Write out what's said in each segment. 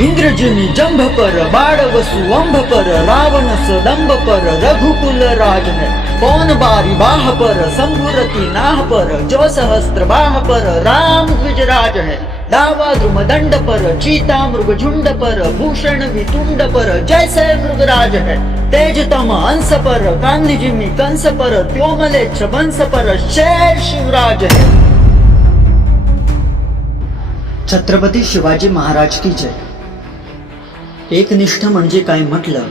इंद्रजिनी जंभ पर बाळ वसु अंभ पर रावण दंभ पर रघुकुल राज है बारी बाह पर संभुरती नाह पर जो सहस्त्र बाह पर राम द्विजराज है दावा द्रुम दंड पर चीता मृग झुंड पर भूषण वितुंड पर जैसे मृगराज है तेज तम अंश पर कांधी जिमी कंस पर त्योमले छबंस पर शेर शिवराज है छत्रपती शिवाजी महाराज की जय एकनिष्ठ म्हणजे काय म्हटलं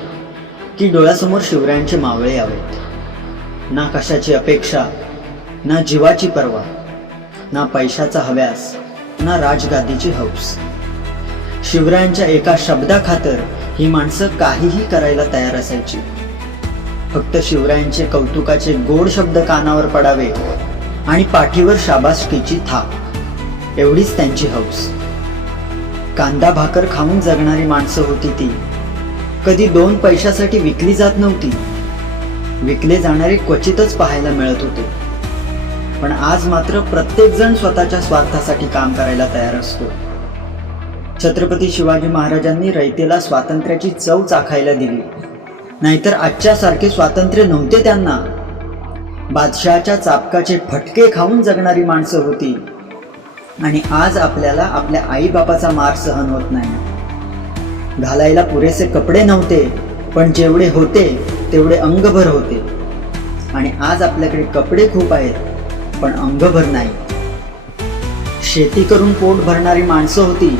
की डोळ्यासमोर शिवरायांचे मावळे यावेत. ना कशाची अपेक्षा ना जीवाची पर्वा ना पैशाचा हव्यास ना राजगादीची हौस. शिवरायांच्या एका शब्दाखातर ही माणसं काहीही करायला तयार असायची. फक्त शिवरायांचे कौतुकाचे गोड शब्द कानावर पडावे आणि पाठीवर शाबासकीची थाप. एवढीच त्यांची हौस. कांदा भाकर खाऊन जगणारी माणसं होती ती. कधी दोन पैशासाठी विकली जात नव्हती. विकले जाणारे क्वचितच पाहायला मिळत होते. पण आज मात्र प्रत्येक जण स्वतःच्या स्वार्थासाठी काम करायला तयार असतो. छत्रपती शिवाजी महाराजांनी रयतेला स्वातंत्र्याची चव चाखायला दिली. नाहीतर आजच्या सारखे स्वातंत्र्य नव्हते त्यांना. बादशहाच्या चापकाचे फटके खाऊन जगणारी माणसं होती. आणि आज आपल्याला आपल्या आईबापाचा मार सहन होत नाही. घालायला पुरेसे कपडे नव्हते पण जेवढे होते तेवढे अंगभर होते. आणि आज आपल्याकडे कपडे खूप आहेत पण अंगभर नाही. शेती करून पोट भरणारी माणसं होती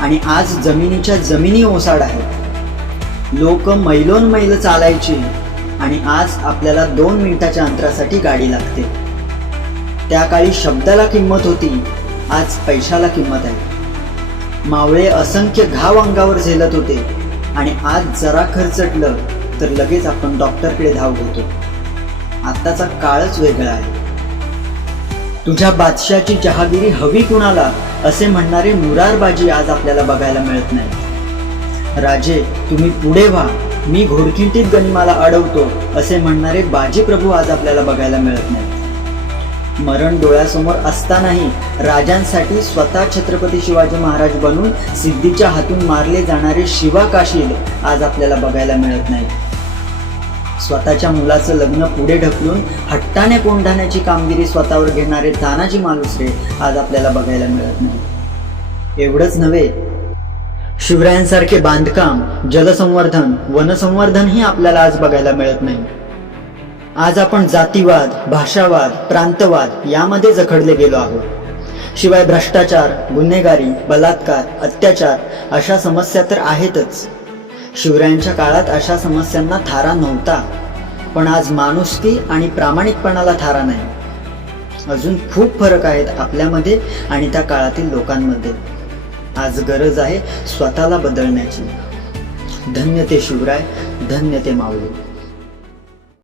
आणि आज जमिनीच्या जमिनी ओसाड आहेत. लोक मैलोन मैल चालायची आणि आज आपल्याला दोन मिनिटाच्या अंतरासाठी गाडी लागते. त्या काळी शब्दाला किंमत होती आज पैशाला किंमत आहे. मावळे असंख्य घाव अंगावर झेलत होते आणि आज जरा खर्चटलं तर लगेच आपण डॉक्टरकडे धाव घेतो. आत्ताचा काळच वेगळा आहे. तुझ्या बादशाची जहागिरी हवी कुणाला असे म्हणणारे मुरारबाजी आज आपल्याला बघायला मिळत नाही. राजे तुम्ही पुढे व्हा. मी घोडखिंटीत गनिमाला अडवतो असे म्हणणारे बाजी प्रभू आज आपल्याला बघायला मिळत नाही मरण डोळ्यासमोर असतानाही राजांसाठी स्वतः छत्रपती शिवाजी महाराज बनून सिद्धीच्या हातून मारले जाणारे शिवा काशील आज आपल्याला बघायला मिळत नाही स्वतःच्या मुलाचं लग्न पुढे ढकलून हट्टाने कोंढाण्याची कामगिरी स्वतःवर घेणारे तानाजी मालुसरे आज आपल्याला बघायला मिळत नाही एवढंच नव्हे शिवरायांसारखे बांधकाम जलसंवर्धन वनसंवर्धनही आपल्याला आज बघायला मिळत नाही आज आपण जातीवाद भाषावाद प्रांतवाद यामध्ये जखडले गेलो आहोत. शिवाय भ्रष्टाचार गुन्हेगारी बलात्कार अत्याचार अशा समस्या तर आहेतच. शिवरायांच्या काळात अशा समस्यांना थारा नव्हता. पण आज माणुसकी आणि प्रामाणिकपणाला थारा नाही. अजून खूप फरक आहेत आपल्यामध्ये आणि त्या काळातील लोकांमध्ये. आज गरज आहे स्वतःला बदलण्याची. धन्य ते शिवराय धन्य ते माऊली.